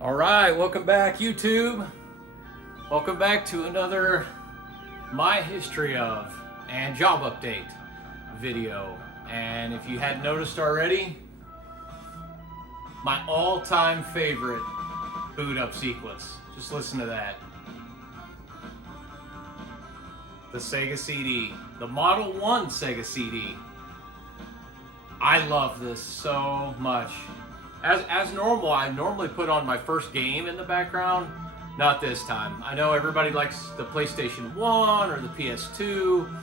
All right, welcome back, YouTube. Welcome back to another My History of and Job Update video. And if you hadn't noticed already, my all-time favorite boot up sequence. Just listen to that. The Sega CD, the Model 1 Sega CD. I love this so much. As normal, I normally put on my first game in the background. Not this time. I know everybody likes the PlayStation 1 or the PS2,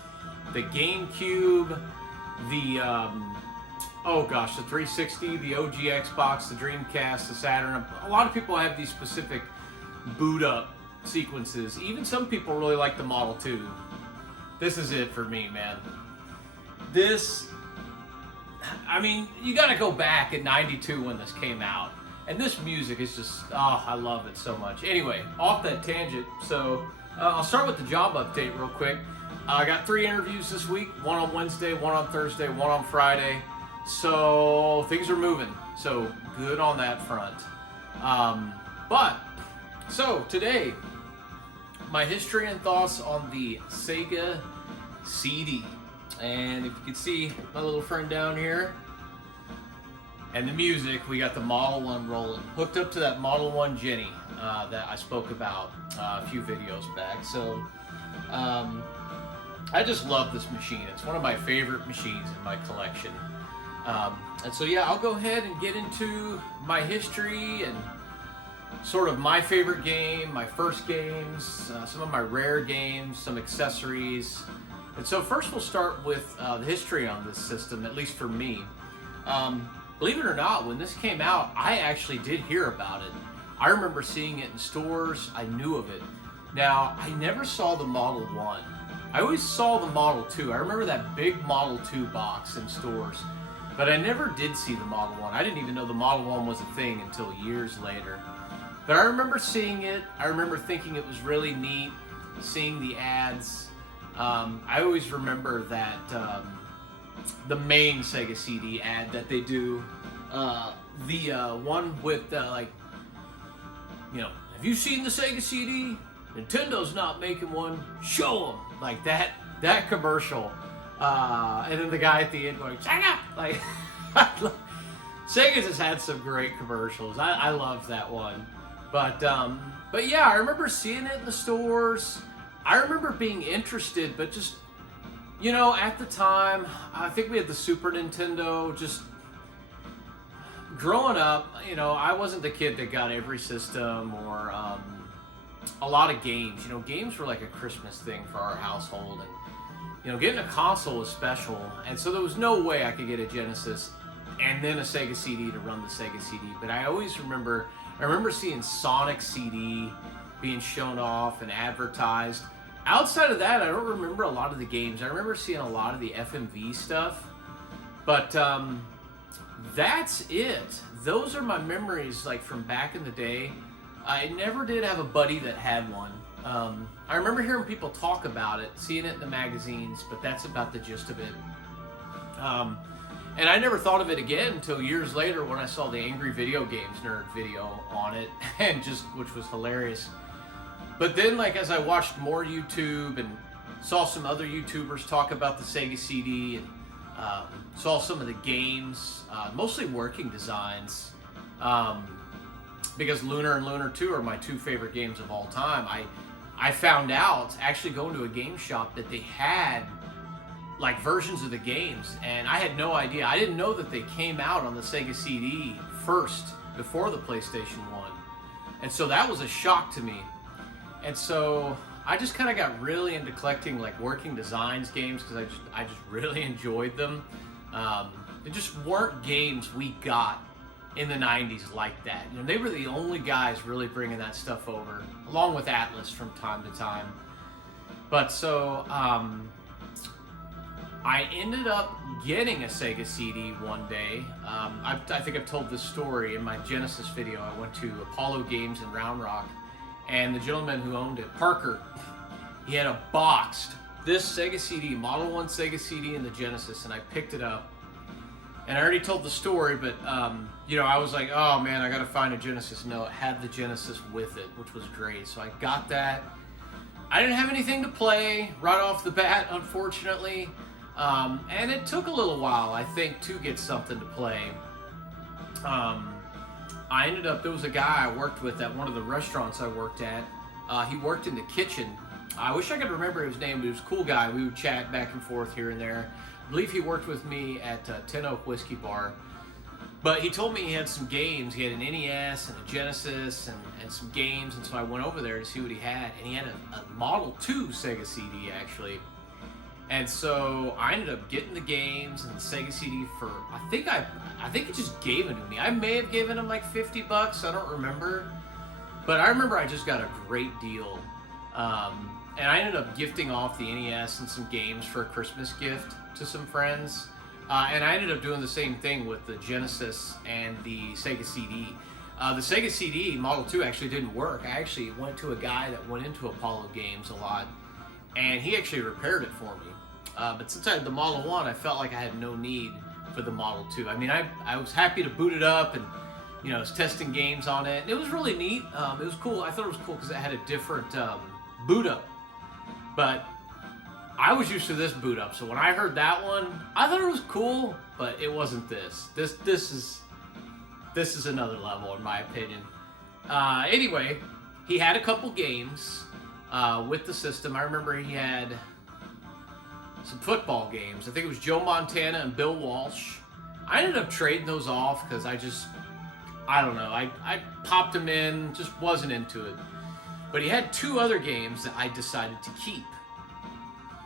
the GameCube, the the 360, the OG Xbox, the Dreamcast, the Saturn. A lot of people have these specific boot up sequences. Even some people really like the Model 2. This is it for me, man. You gotta go back in '92 when this came out. And this music is just, I love it so much. Anyway, off that tangent, so I'll start with the job update real quick. I got 3 interviews this week, one on Wednesday, one on Thursday, one on Friday. So things are moving, so good on that front. So today, my history and thoughts on the Sega CD. And if you can see my little friend down here, and the music, we got the Model 1 rolling, hooked up to that Model 1 Jenny that I spoke about a few videos back. So I just love this machine. It's one of my favorite machines in my collection. And so yeah, I'll go ahead and get into my history and sort of my favorite game, my first games, some of my rare games, some accessories. And so first we'll start with the history on this system, at least for me. Believe it or not, when this came out, I actually did hear about it. I remember seeing it in stores. I knew of it. Now, I never saw the Model 1. I always saw the Model 2. I remember that big Model 2 box in stores. But I never did see the Model 1. I didn't even know the Model 1 was a thing until years later. But I remember seeing it. I remember thinking it was really neat, seeing the ads. I always remember that the main Sega CD ad that they do, the one with have you seen the Sega CD? Nintendo's not making one. Show them, like that commercial, and then the guy at the end going Sega, like Sega just had some great commercials. I love that one, but yeah, I remember seeing it in the stores. I remember being interested, but just, at the time, I think we had the Super Nintendo. Just growing up, I wasn't the kid that got every system or a lot of games. Games were like a Christmas thing for our household, and getting a console was special. And so there was no way I could get a Genesis and then a Sega CD to run the Sega CD. But I remember seeing Sonic CD being shown off and advertised. Outside of that, I don't remember a lot of the games. I remember seeing a lot of the FMV stuff, but that's it. Those are my memories, like from back in the day. I never did have a buddy that had one. I remember hearing people talk about it, seeing it in the magazines, but that's about the gist of it. And I never thought of it again until years later when I saw the Angry Video Games Nerd video on it, which was hilarious. But then, as I watched more YouTube and saw some other YouTubers talk about the Sega CD and saw some of the games, mostly working designs, because Lunar and Lunar 2 are my 2 favorite games of all time. I found out, actually going to a game shop, that they had versions of the games, and I had no idea. I didn't know that they came out on the Sega CD first, before the PlayStation 1. And so that was a shock to me. And so I just kind of got really into collecting working designs games because I just really enjoyed them. They just weren't games we got in the 90s like that. They were the only guys really bringing that stuff over, along with Atlas from time to time. But so I ended up getting a Sega CD one day. I think I've told this story in my Genesis video. I went to Apollo Games in Round Rock, and the gentleman who owned it, Parker, he had this Sega CD, Model 1 Sega CD in the Genesis, and I picked it up. And I already told the story, but you know, I was like, oh man, I gotta find a Genesis. No, it had the Genesis with it, which was great. So I got that. I didn't have anything to play right off the bat, unfortunately. And it took a little while, I think, to get something to play. I ended up, there was a guy I worked with at one of the restaurants I worked at. He worked in the kitchen. I wish I could remember his name, but he was a cool guy. We would chat back and forth here and there. I believe he worked with me at Ten Oak Whiskey Bar. But he told me he had some games. He had an NES and a Genesis and some games. And so I went over there to see what he had. And he had a Model 2 Sega CD, actually. And so I ended up getting the games and the Sega CD for, I think he just gave it to me. I may have given him like $50. I don't remember. But I remember I just got a great deal. And I ended up gifting off the NES and some games for a Christmas gift to some friends. And I ended up doing the same thing with the Genesis and the Sega CD. The Sega CD Model 2 actually didn't work. I actually went to a guy that went into Apollo games a lot, and he actually repaired it for me. But since I had the Model 1, I felt like I had no need for the Model 2. I mean, I was happy to boot it up, and you know, I was testing games on it. And it was really neat. It was cool. I thought it was cool because it had a different boot up. But I was used to this boot up, so when I heard that one, I thought it was cool, but it wasn't this. This is another level in my opinion. Anyway, he had a couple games with the system. I remember he had some football games. I think it was Joe Montana and Bill Walsh. I ended up trading those off because I don't know. I popped them in, just wasn't into it. But he had two other games that I decided to keep.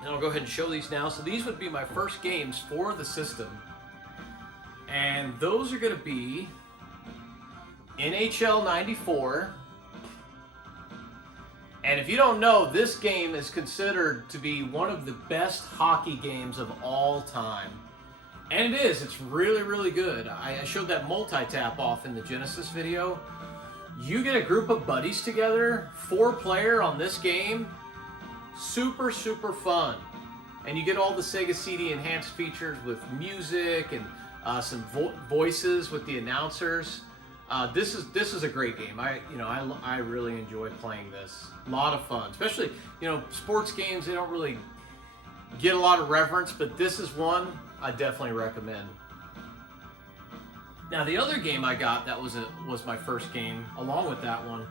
And I'll go ahead and show these now. So these would be my first games for the system. And those are going to be NHL 94. And if you don't know, this game is considered to be one of the best hockey games of all time. And it is. It's really, really good. I showed that multi-tap off in the Genesis video. You get a group of buddies together, 4-player on this game. Super, super fun. And you get all the Sega CD enhanced features with music and some voices with the announcers. This is a great game. I really enjoy playing this. A lot of fun, especially, you know, sports games, they don't really get a lot of reverence, but this is one I definitely recommend. Now the other game I got that was my first game along with that one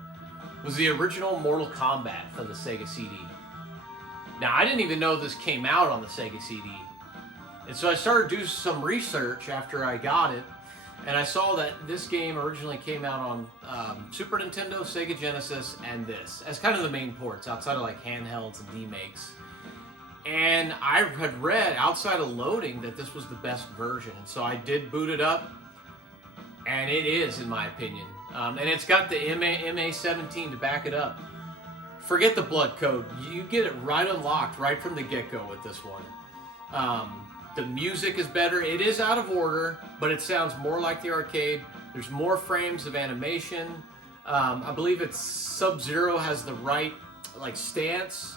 was the original Mortal Kombat for the Sega CD. Now I didn't even know this came out on the Sega CD. And so I started doing some research after I got it, and I saw that this game originally came out on Super Nintendo, Sega Genesis, and this as kind of the main ports outside of like handhelds and D-Makes. And I had read outside of loading that this was the best version, and so I did boot it up, and it is, in my opinion. And it's got the MA17 to back it up. Forget the blood code. You get it right unlocked right from the get-go with this one. The music is better. It is out of order, but it sounds more like the arcade. There's more frames of animation. I believe it's Sub-Zero has the right like stance.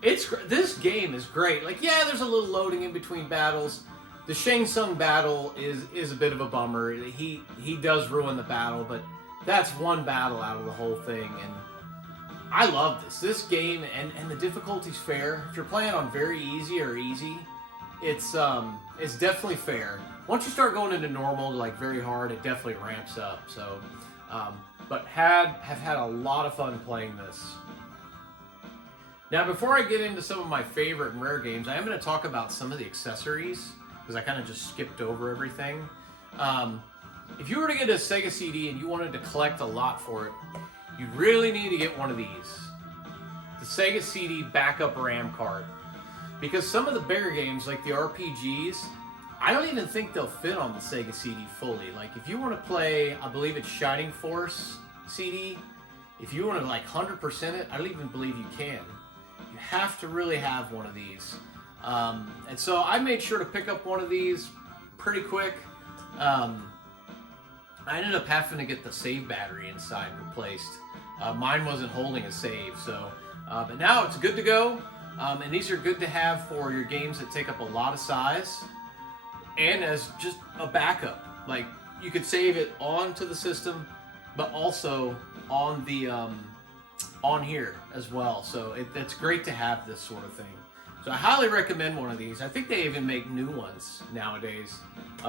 This game is great. Like, yeah, there's a little loading in between battles. The Shang Tsung battle is a bit of a bummer. He does ruin the battle, but that's one battle out of the whole thing, and I love this. This game, and the difficulty's fair. If you're playing on very easy or easy, it's definitely fair. Once you start going into normal to like very hard, it definitely ramps up. So, but have had a lot of fun playing this. Now, before I get into some of my favorite and rare games, I am going to talk about some of the accessories, because I kind of just skipped over everything. If you were to get a Sega CD and you wanted to collect a lot for it, you really need to get one of these. The Sega CD backup RAM card. Because some of the bigger games, like the RPGs, I don't even think they'll fit on the Sega CD fully. Like, if you want to play, I believe it's Shining Force CD, if you want to like 100% it, I don't even believe you can. You have to really have one of these. And so I made sure to pick up one of these pretty quick. I ended up having to get the save battery inside replaced. Mine wasn't holding a save, so but now it's good to go. And these are good to have for your games that take up a lot of size, and as just a backup. Like, you could save it onto the system, but also on the on here as well. So it's great to have this sort of thing. So I highly recommend one of these. I think they even make new ones nowadays.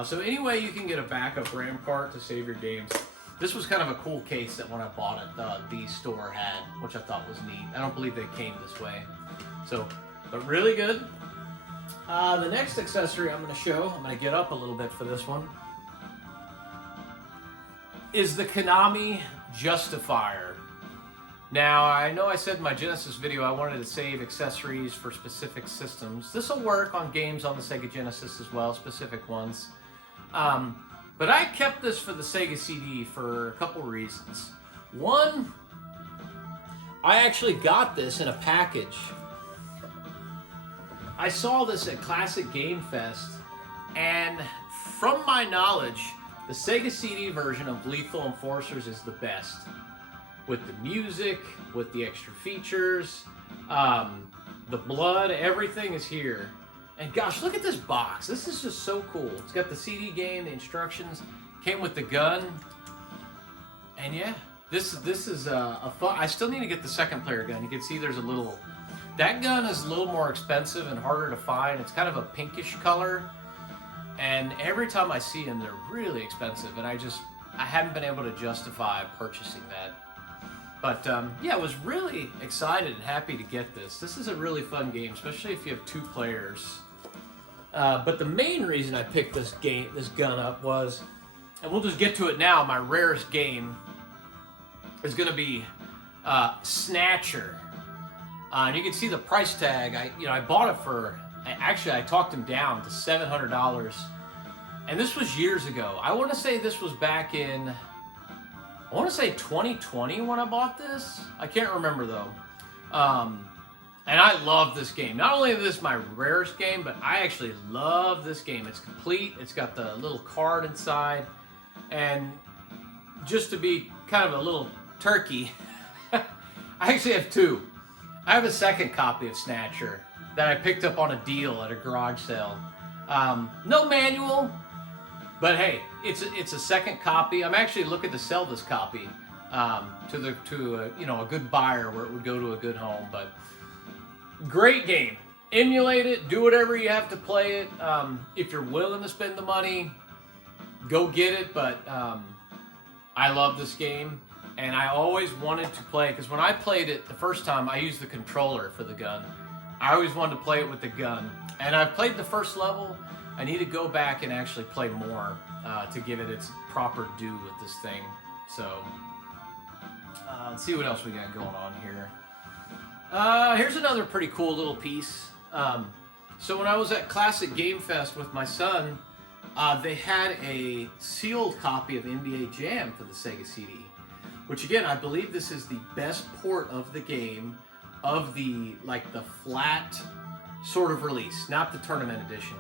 So anyway, you can get a backup RAM card to save your games. This was kind of a cool case that when I bought it, the store had, which I thought was neat. I don't believe they came this way. So, but really good. The next accessory I'm going to show, I'm going to get up a little bit for this one, is the Konami Justifier. Now, I know I said in my Genesis video I wanted to save accessories for specific systems. This will work on games on the Sega Genesis as well, specific ones. But I kept this for the Sega CD for a couple reasons. One, I actually got this in a package. I saw this at Classic Game Fest, and from my knowledge, the Sega CD version of Lethal Enforcers is the best. With the music, with the extra features, the blood, everything is here. And gosh, look at this box. This is just so cool. It's got the CD game, the instructions, came with the gun. And yeah, this is a fun. I still need to get the second player gun. You can see there's a little, that gun is a little more expensive and harder to find. It's kind of a pinkish color. And every time I see them, they're really expensive. And I haven't been able to justify purchasing that. But yeah, I was really excited and happy to get this. This is a really fun game, especially if you have two players. But the main reason I picked this gun up was, and we'll just get to it now, my rarest game is going to be Snatcher. And you can see the price tag. I bought it for, actually I talked him down to $700. And this was years ago. I want to say this was back in, I want to say 2020 when I bought this. I can't remember though. And I love this game. Not only is this my rarest game, but I actually love this game. It's complete. It's got the little card inside. And just to be kind of a little turkey, I actually have two. I have a second copy of Snatcher that I picked up on a deal at a garage sale. No manual. But hey, it's a second copy. I'm actually looking to sell this copy to a good buyer where it would go to a good home. But great game. Emulate it. Do whatever you have to play it. If you're willing to spend the money, go get it. But I love this game, and I always wanted to play it because when I played it the first time, I used the controller for the gun. I always wanted to play it with the gun, and I've played the first level. I need to go back and actually play more to give it its proper due with this thing. So, let's see what else we got going on here. Here's another pretty cool little piece. So when I was at Classic Game Fest with my son, they had a sealed copy of NBA Jam for the Sega CD. Which again, I believe this is the best port of the game of the flat sort of release, not the tournament edition.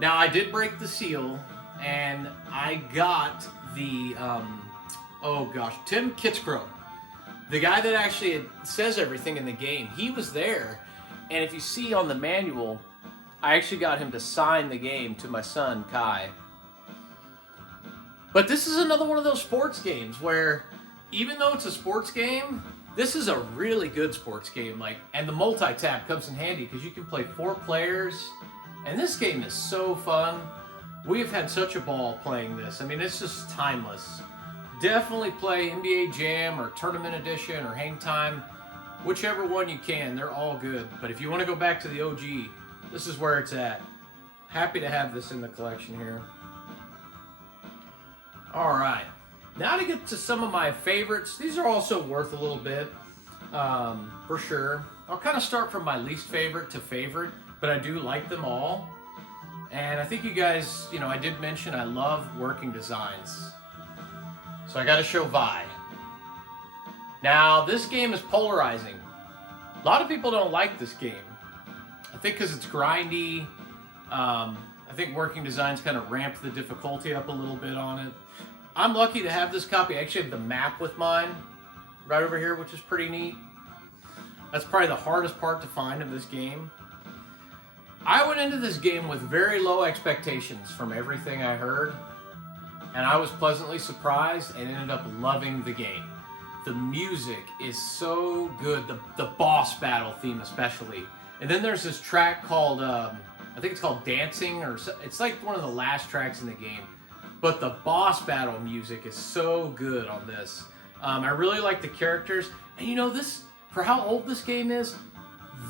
Now, I did break the seal, and I got the, Tim Kitzcrow, the guy that actually says everything in the game. He was there, and if you see on the manual, I actually got him to sign the game to my son, Kai. But this is another one of those sports games where, even though it's a sports game, this is a really good sports game. And the multi-tap comes in handy because you can play 4 players. And this game is so fun. We've had such a ball playing this. I mean, it's just timeless. Definitely play NBA Jam or Tournament Edition or Hang Time. Whichever one you can, they're all good. But if you want to go back to the OG, this is where it's at. Happy to have this in the collection here. All right. Now to get to some of my favorites. These are also worth a little bit, for sure. I'll kind of start from my least favorite to favorite. But I do like them all. And I think you guys, I did mention I love working designs. So I got to show Vi. Now, this game is polarizing. A lot of people don't like this game. I think because it's grindy. I think working designs kind of ramped the difficulty up a little bit on it. I'm lucky to have this copy. I actually have the map with mine right over here, which is pretty neat. That's probably the hardest part to find in this game. I went into this game with very low expectations from everything I heard, and I was pleasantly surprised and ended up loving the game. The music is so good, the boss battle theme especially. And then there's this track called, I think it's called Dancing, or it's like one of the last tracks in the game. But the boss battle music is so good on this. I really like the characters. And you know, this, for how old this game is,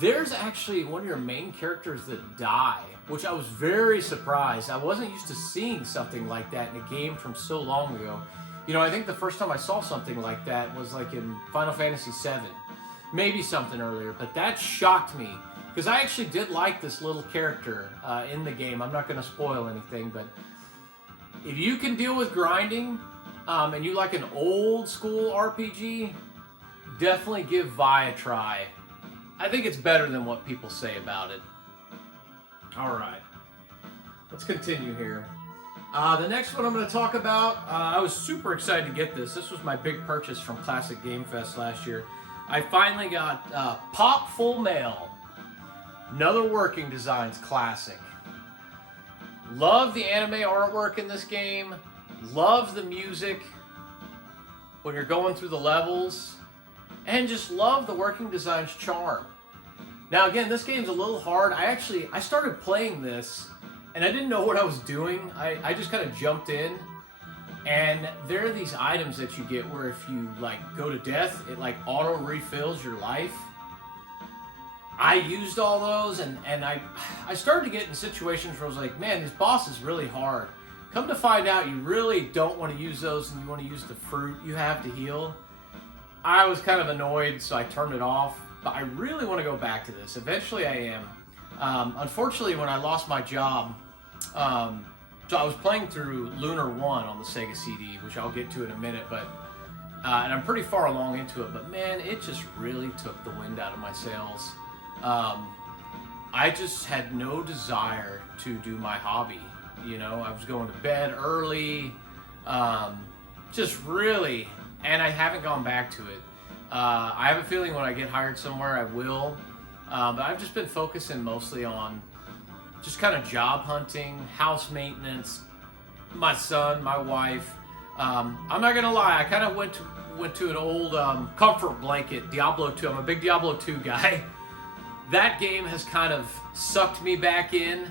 there's actually one of your main characters that die, which I was very surprised. I wasn't used to seeing something like that in a game from so long ago. You know, I think the first time I saw something like that was like in Final Fantasy VII. Maybe something earlier, but that shocked me. Because I actually did like this little character in the game. I'm not going to spoil anything, but if you can deal with grinding and you like an old school RPG, definitely give Vi a try. I think it's better than what people say about it. All right, let's continue here. The next one I'm going to talk about, I was super excited to get this. This was my big purchase from Classic Game Fest last year. I finally got Pop Full Mail, another Working Designs classic. Love the anime artwork in this game. Love the music when you're going through the levels. And just love the Working Designs charm. Now again, this game's a little hard. I started playing this and I didn't know what I was doing. I just kind of jumped in. And there are these items that you get where if you like go to death, it like auto refills your life. I used all those and I started to get in situations where I was like, man, this boss is really hard. Come to find out, you really don't want to use those and you want to use the fruit you have to heal. I was kind of annoyed, so I turned it off, but I really want to go back to this. Eventually I am. Unfortunately, when I lost my job, so I was playing through Lunar 1 on the Sega Cd, which I'll get to in a minute, but and I'm pretty far along into it, but man, it just really took the wind out of my sails. I just had no desire to do my hobby. You know, I was going to bed early, just really, and I haven't gone back to it. I have a feeling when I get hired somewhere, I will, but I've just been focusing mostly on just kind of job hunting, house maintenance, my son, my wife. I'm not gonna lie, I kind of went to an old comfort blanket, Diablo 2. I'm a big Diablo 2 guy. That game has kind of sucked me back in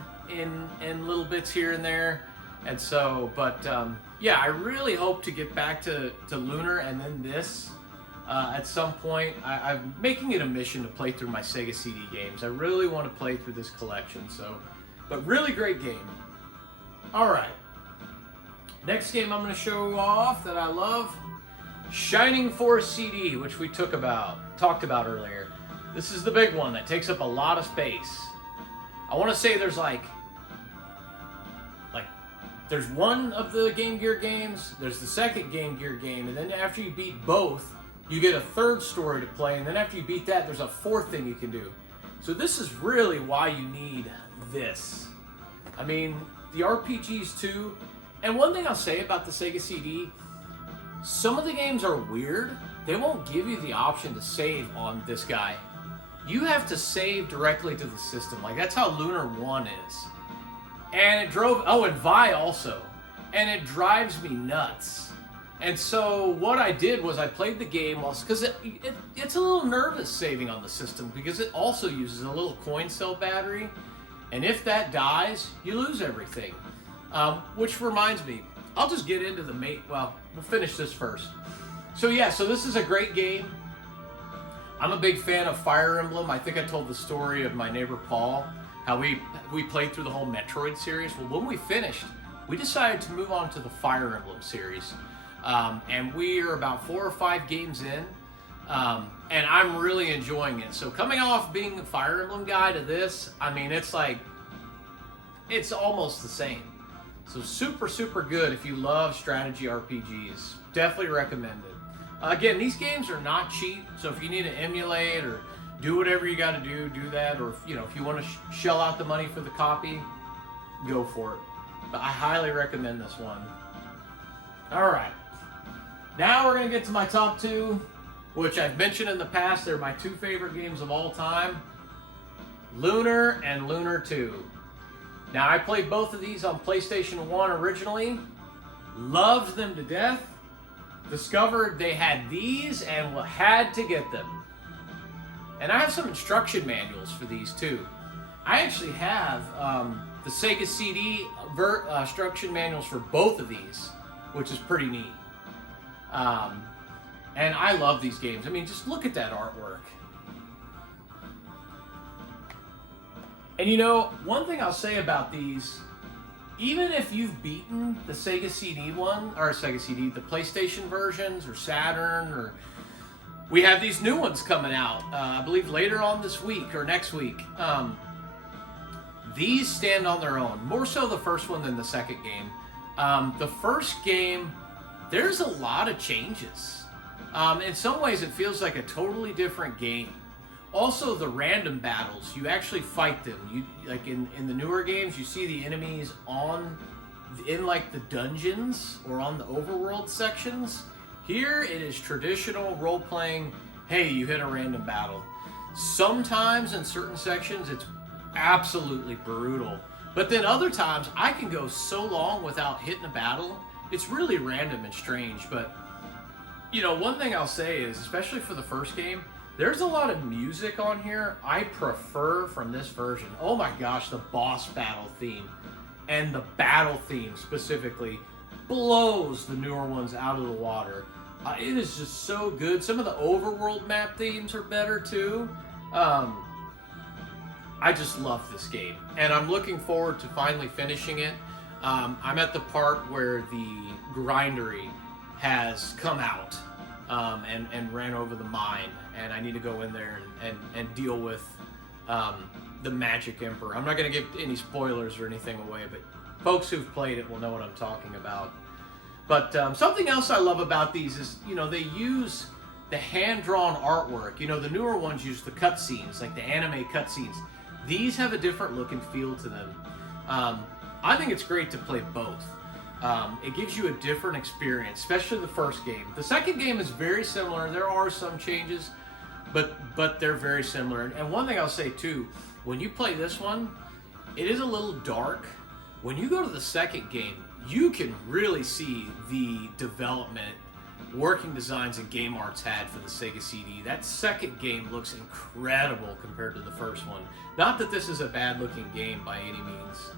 little bits here and there. And so, but yeah, I really hope to get back to Lunar and then this at some point. I'm making it a mission to play through my Sega CD games. I really want to play through this collection, so, but really great game. All right, next game I'm going to show off that I love, Shining Force CD, which we talked about earlier. This is the big one that takes up a lot of space. I want to say there's there's one of the Game Gear games, there's the second Game Gear game, and then after you beat both, you get a third story to play, and then after you beat that, there's a fourth thing you can do. So this is really why you need this. I mean, the RPGs too, and one thing I'll say about the Sega CD, some of the games are weird. They won't give you the option to save on this guy. You have to save directly to the system. Like, that's how Lunar 1 is. And it drove, oh, and Vi also. And it drives me nuts. And so what I did was I played the game, because it's a little nervous saving on the system, because it also uses a little coin cell battery. And if that dies, you lose everything. Which reminds me, I'll just get into the well, we'll finish this first. So yeah, so this is a great game. I'm a big fan of Fire Emblem. I think I told the story of my neighbor Paul, how we played through the whole Metroid series. Well, when we finished, we decided to move on to the Fire Emblem series. And we are about 4 or 5 games in, and I'm really enjoying it. So coming off being the Fire Emblem guy to this, I mean, it's like, it's almost the same. So super, super good if you love strategy RPGs. Definitely recommend it. Again, these games are not cheap, so if you need to emulate or do whatever you got to do that, or if you want to shell out the money for the copy, go for it. But I highly recommend this one. All right, now we're gonna get to my top 2, which I've mentioned in the past. They're my 2 favorite games of all time. Lunar and Lunar 2. Now, I played both of these on PlayStation 1 originally, loved them to death, discovered they had these and had to get them. And I have some instruction manuals for these too. I actually have the Sega CD instruction manuals for both of these, which is pretty neat. And I love these games. I mean, just look at that artwork. And you know, one thing I'll say about these, even if you've beaten the Sega CD one, or Sega CD, the PlayStation versions, or Saturn, or we have these new ones coming out, I believe later on this week or next week. These stand on their own, more so the first one than the second game. The first game, there's a lot of changes. In some ways, it feels like a totally different game. Also, the random battles, you actually fight them. You like in the newer games, you see the enemies in like the dungeons or on the overworld sections. Here, it is traditional role-playing. Hey, you hit a random battle. Sometimes in certain sections, it's absolutely brutal. But then other times, I can go so long without hitting a battle. It's really random and strange. But you know, one thing I'll say is, especially for the first game, there's a lot of music on here I prefer from this version. Oh my gosh, the boss battle theme and the battle theme specifically blows the newer ones out of the water. It is just so good. Some of the overworld map themes are better too. I just love this game, and I'm looking forward to finally finishing it. I'm at the part where the grindery has come out and ran over the mine, and I need to go in there and deal with the Magic Emperor. I'm not going to give any spoilers or anything away, but folks who've played it will know what I'm talking about. But something else I love about these is, you know, they use the hand-drawn artwork. You know, the newer ones use the cutscenes, like the anime cutscenes. These have a different look and feel to them. I think it's great to play both. It gives you a different experience, especially the first game. The second game is very similar. There are some changes, but they're very similar. And one thing I'll say too, when you play this one, it is a little dark. When you go to the second game, you can really see the development, working designs, and game arts had for the Sega CD. That second game looks incredible compared to the first one. Not that this is a bad looking game by any means.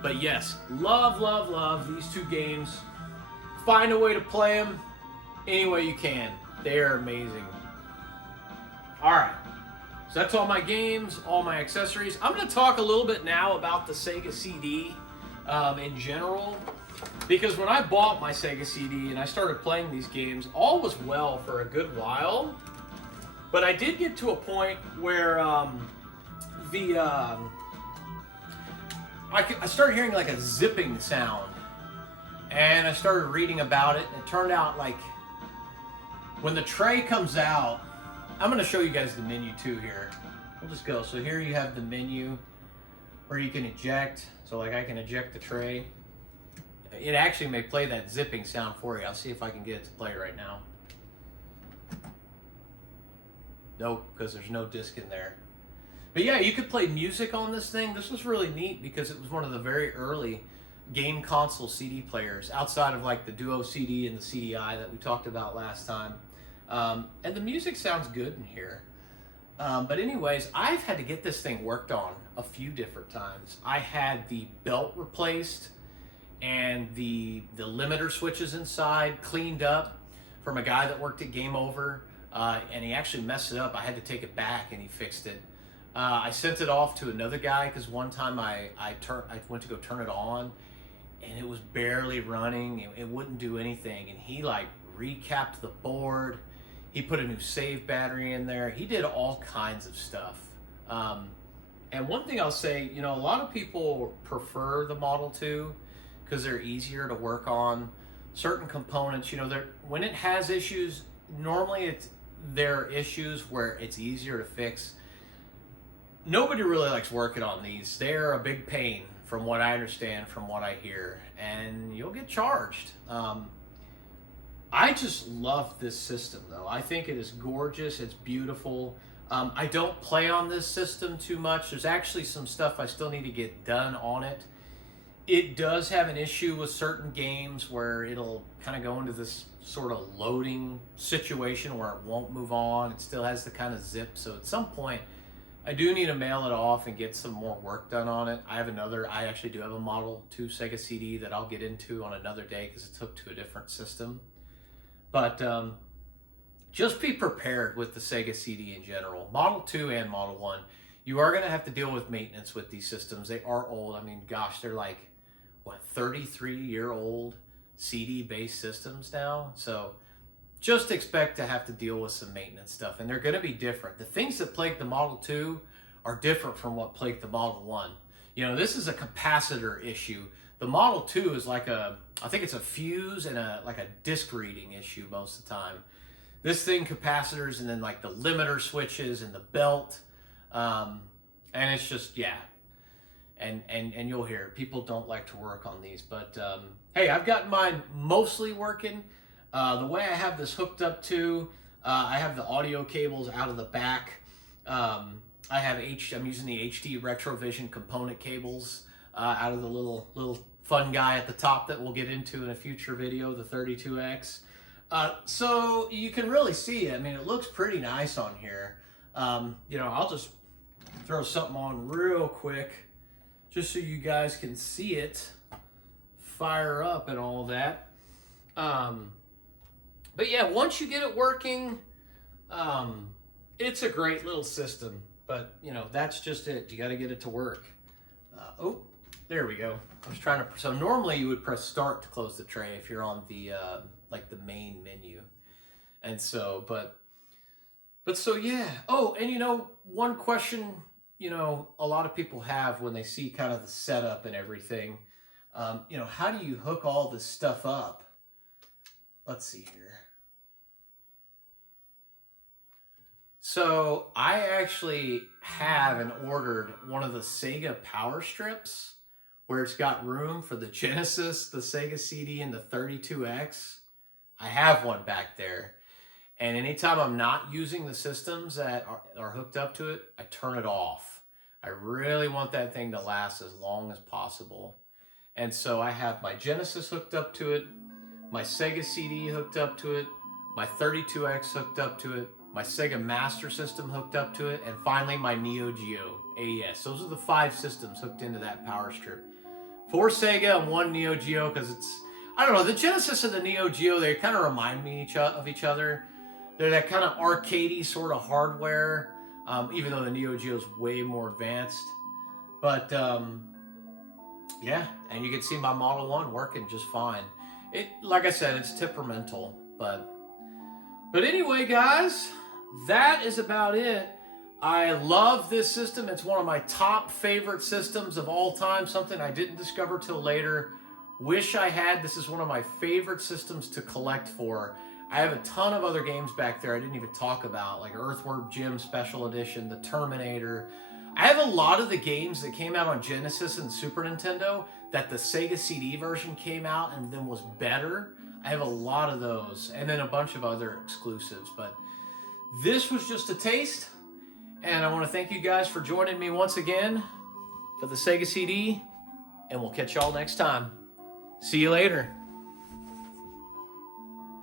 But yes, love, love, love these two games. Find a way to play them any way you can. They are amazing. Alright, so that's all my games, all my accessories. I'm going to talk a little bit now about the Sega CD in general. Because when I bought my Sega CD and I started playing these games, all was well for a good while. But I did get to a point where I started hearing like a zipping sound, and I started reading about it, and it turned out like when the tray comes out, I'm going to show you guys the menu too here. We'll just go. So here you have the menu where you can eject. So like I can eject the tray. It actually may play that zipping sound for you. I'll see if I can get it to play right now. Nope, because there's no disc in there. But yeah, you could play music on this thing. This was really neat because it was one of the very early game console CD players, outside of like the Duo CD and the CDI that we talked about last time. And the music sounds good in here. But anyways, I've had to get this thing worked on a few different times. I had the belt replaced and the limiter switches inside cleaned up from a guy that worked at Game Over, and he actually messed it up. I had to take it back and he fixed it. I sent it off to another guy because one time I went to go turn it on and it was barely running. It wouldn't do anything, and he like recapped the board. He put a new save battery in there. He did all kinds of stuff. And one thing I'll say, you know, a lot of people prefer the Model 2 because they're easier to work on. Certain components, you know, when it has issues, normally there are issues where it's easier to fix. Nobody really likes working on these. They're a big pain from what I understand, from what I hear, and you'll get charged. I just love this system though. I think it is gorgeous, it's beautiful. I don't play on this system too much. There's actually some stuff I still need to get done on it. It does have an issue with certain games where it'll kind of go into this sort of loading situation where it won't move on. It still has the kind of zip. So at some point, I do need to mail it off and get some more work done on it. I actually do have a Model 2 Sega CD that I'll get into on another day because it's hooked to a different system. But just be prepared with the Sega CD in general. Model 2 and Model 1, you are going to have to deal with maintenance with these systems. They are old. I mean, gosh, they're like, what, 33-year-old CD-based systems now? So just expect to have to deal with some maintenance stuff, and they're going to be different. The things that plague the Model 2 are different from what plagued the Model 1. You know, this is a capacitor issue. The Model 2 is like I think it's a fuse and like a disc reading issue most of the time. This thing, capacitors, and then like the limiter switches and the belt, and it's just, yeah. And you'll hear it. People don't like to work on these, but hey, I've got mine mostly working. The way I have this hooked up to, I have the audio cables out of the back. I'm using the HD Retrovision component cables out of the little fun guy at the top that we'll get into in a future video, the 32X. So you can really see it. I mean, it looks pretty nice on here. You know, I'll just throw something on real quick just so you guys can see it fire up and all that. But yeah, once you get it working, it's a great little system. But, you know, that's just it. You got to get it to work. Oh, there we go. I was trying to... So normally you would press start to close the tray if you're on the, like the main menu. And so, but so yeah. Oh, and you know, one question, you know, a lot of people have when they see kind of the setup and everything, you know, how do you hook all this stuff up? Let's see here. So I actually have and ordered one of the Sega power strips where it's got room for the Genesis, the Sega CD, and the 32X. I have one back there. And anytime I'm not using the systems that are hooked up to it, I turn it off. I really want that thing to last as long as possible. And so I have my Genesis hooked up to it, my Sega CD hooked up to it, my 32X hooked up to it, my Sega Master System hooked up to it, and finally my Neo Geo AES. Those are the 5 systems hooked into that power strip. 4 Sega and 1 Neo Geo, because it's, I don't know, the Genesis and the Neo Geo, they kind of remind me of each other. They're that kind of arcadey sort of hardware, even though the Neo Geo is way more advanced. But yeah, and you can see my Model 1 working just fine. It, like I said, it's temperamental, but anyway, guys, that is about it. I love this system. It's one of my top favorite systems of all time, something I didn't discover till later. Wish I had. This is one of my favorite systems to collect for. I have a ton of other games back there I didn't even talk about, like Earthworm Jim Special Edition, The Terminator. I have a lot of the games that came out on Genesis and Super Nintendo that the Sega CD version came out and then was better. I have a lot of those, and then a bunch of other exclusives. But this was just a taste, and I want to thank you guys for joining me once again for the Sega CD, and we'll catch y'all next time. See you later.